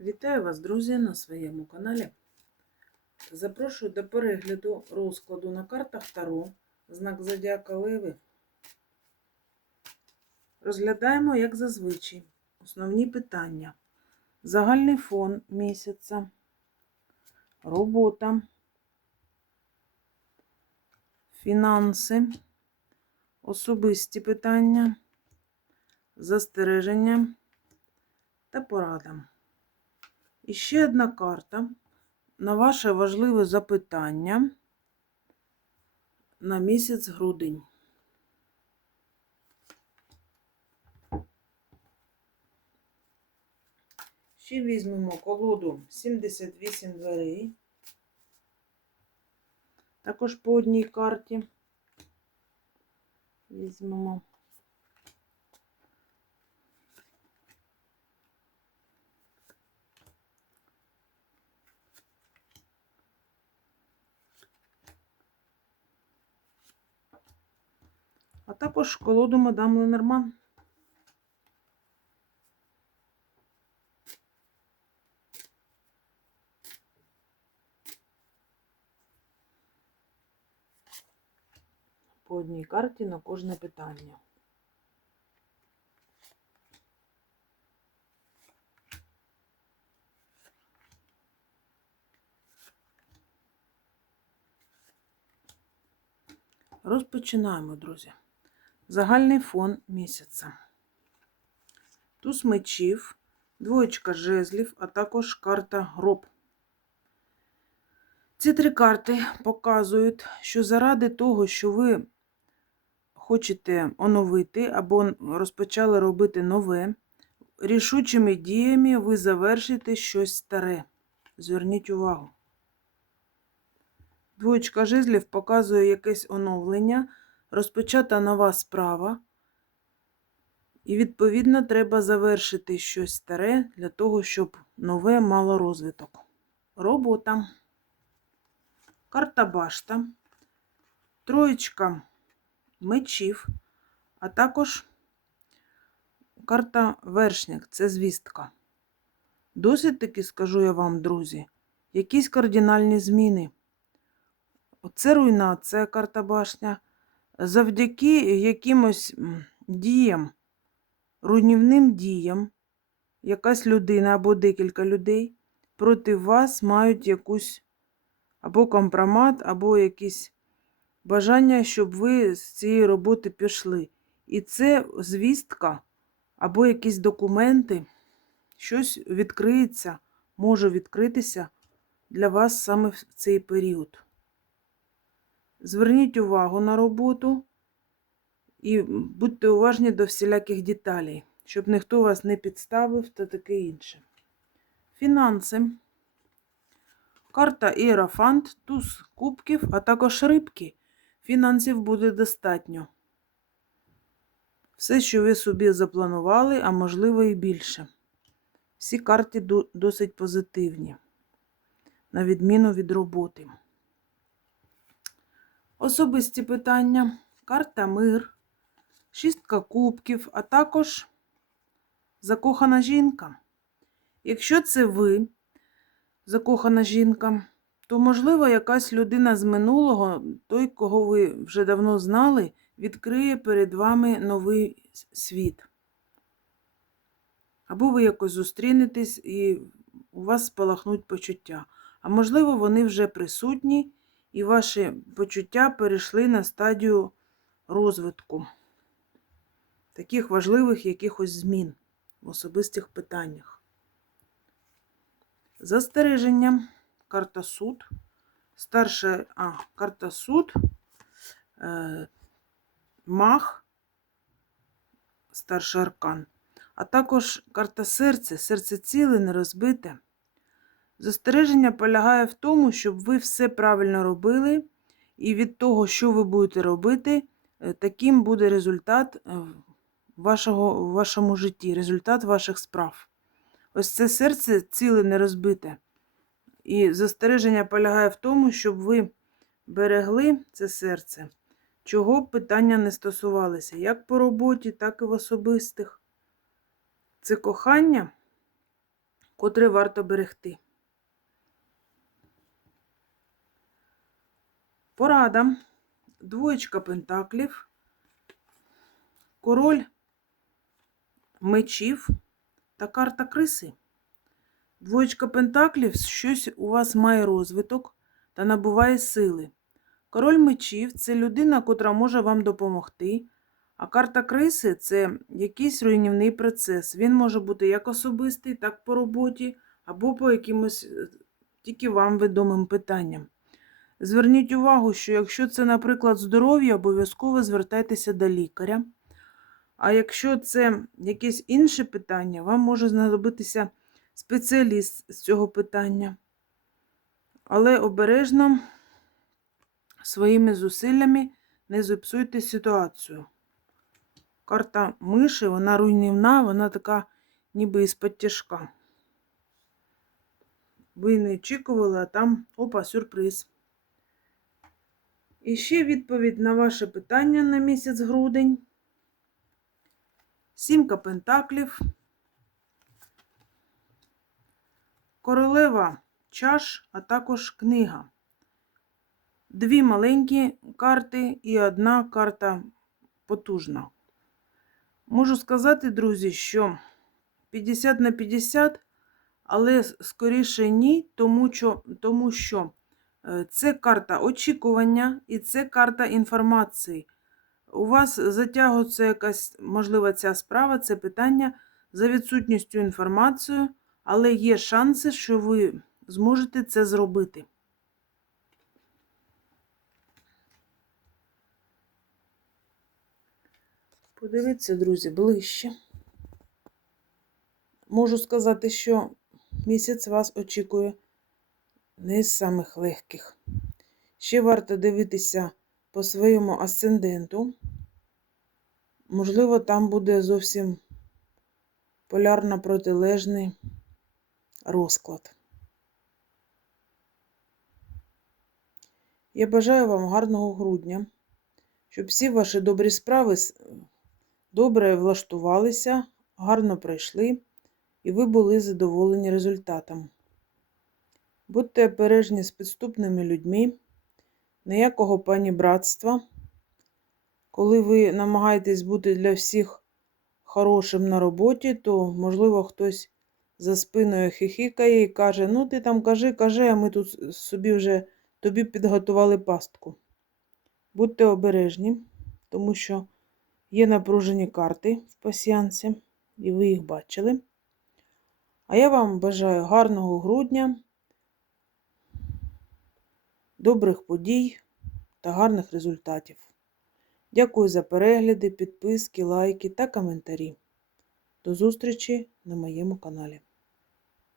Вітаю вас, друзі, на своєму каналі. Запрошую до перегляду розкладу на картах Таро, знак Зодіака Леви. Розглядаємо, як зазвичай, основні питання. Загальний фон місяця, робота, фінанси, особисті питання, застереження та порада. І ще одна карта на ваше важливе запитання на місяць грудень. Ще візьмемо колоду 78 дверей. Також по одній карті. Візьмемо. А також колоду мадам Ленорман. По одній карті на кожне питання. Розпочинаємо, друзі. Загальний фон місяця. Туз мечів, двоєчка жезлів, а також карта гроб. Ці три карти показують, що заради того, що ви хочете оновити або розпочали робити нове, рішучими діями ви завершите щось старе. Зверніть увагу. Двоєчка жезлів показує якесь оновлення, розпочата нова справа. І, відповідно, треба завершити щось старе для того, щоб нове мало розвиток. Робота. Карта башта, троєчка мечів, а також карта вершник це звістка. Досить таки, скажу я вам, друзі, якісь кардинальні зміни. Оце руйна, Це карта башня. Завдяки якимось діям, руйнівним діям, якась людина або декілька людей проти вас мають якусь або компромат, або якісь бажання, щоб ви з цієї роботи пішли. І це звістка, або якісь документи, щось відкриється, може відкритися для вас саме в цей період. Зверніть увагу на роботу і будьте уважні до всіляких деталей, щоб ніхто вас не підставив та таке інше. Фінанси. Карта Іерофант, туз кубків, а також рибки. Фінансів буде достатньо. Все, що ви собі запланували, а можливо і більше. Всі карти досить позитивні, на відміну від роботи. Особисті питання, карта мир, шістка кубків, а також закохана жінка. Якщо це ви, закохана жінка, то, можливо, якась людина з минулого, той, кого ви вже давно знали, відкриє перед вами новий світ. Або ви якось зустрінетесь і у вас спалахнуть почуття. А можливо, вони вже присутні, і ваші почуття перейшли на стадію розвитку таких важливих якихось змін в особистих питаннях. Застереження, карта суд, старша а, карта суд, е, мах, старший аркан, а також карта серце, серце ціле, не розбите. Застереження полягає в тому, щоб ви все правильно робили, і від того, що ви будете робити, е, таким буде результат е, вашого, в вашому житті, результат ваших справ. Ось це серце ціле не розбите. І застереження полягає в тому, щоб ви берегли це серце, чого б питання не стосувалися, як по роботі, так і в особистих. Це кохання, котре варто берегти. Порада. Двоєчка пентаклів, король мечів та карта криси. Двоєчка пентаклів щось у вас має розвиток та набуває сили. Король мечів це людина, котра може вам допомогти. А карта криси це якийсь руйнівний процес. Він може бути як особистий, так по роботі, або по якимось е, тільки вам відомим питанням. Зверніть увагу, що якщо це, наприклад, здоров'я, обов'язково звертайтеся до лікаря. А якщо це якесь інше питання, вам може знадобитися спеціаліст з цього питання. Але обережно своїми зусиллями не зіпсуйте ситуацію. Карта миші, вона руйнівна, вона така ніби із-під. Ви не очікували, а там опа, сюрприз. І ще відповідь на ваше питання на місяць грудень. Сімка пентаклів. Королева чаш, а також книга. Дві маленькі карти і одна карта потужна. Можу сказати, друзі, що 50 на 50, але скоріше ні, тому що, це карта очікування і це карта інформації. У вас затягується якась, можливо, ця справа, це питання за відсутністю інформації, але є шанси, що ви зможете це зробити. Подивіться, друзі, ближче. Можу сказати, що місяць вас очікує не з самих легких. Ще варто дивитися по своєму асценденту. Можливо, там буде зовсім полярно протилежний розклад. Я бажаю вам гарного грудня, щоб всі ваші добрі справи добре влаштувалися, гарно пройшли, і ви були задоволені результатом. Будьте обережні з підступними людьми, ніякого панібратства. Коли ви намагаєтесь бути для всіх хорошим на роботі, то, можливо, хтось за спиною хихикає і каже: Ну, ти там кажи, кажи, а ми тут собі вже тобі підготували пастку. Будьте обережні, тому що Є напружені карти в пасіянсі, і ви їх бачили. А я вам бажаю гарного грудня, добрих подій та гарних результатів. Дякую за перегляди, підписки, лайки та коментарі. До зустрічі на моєму каналі.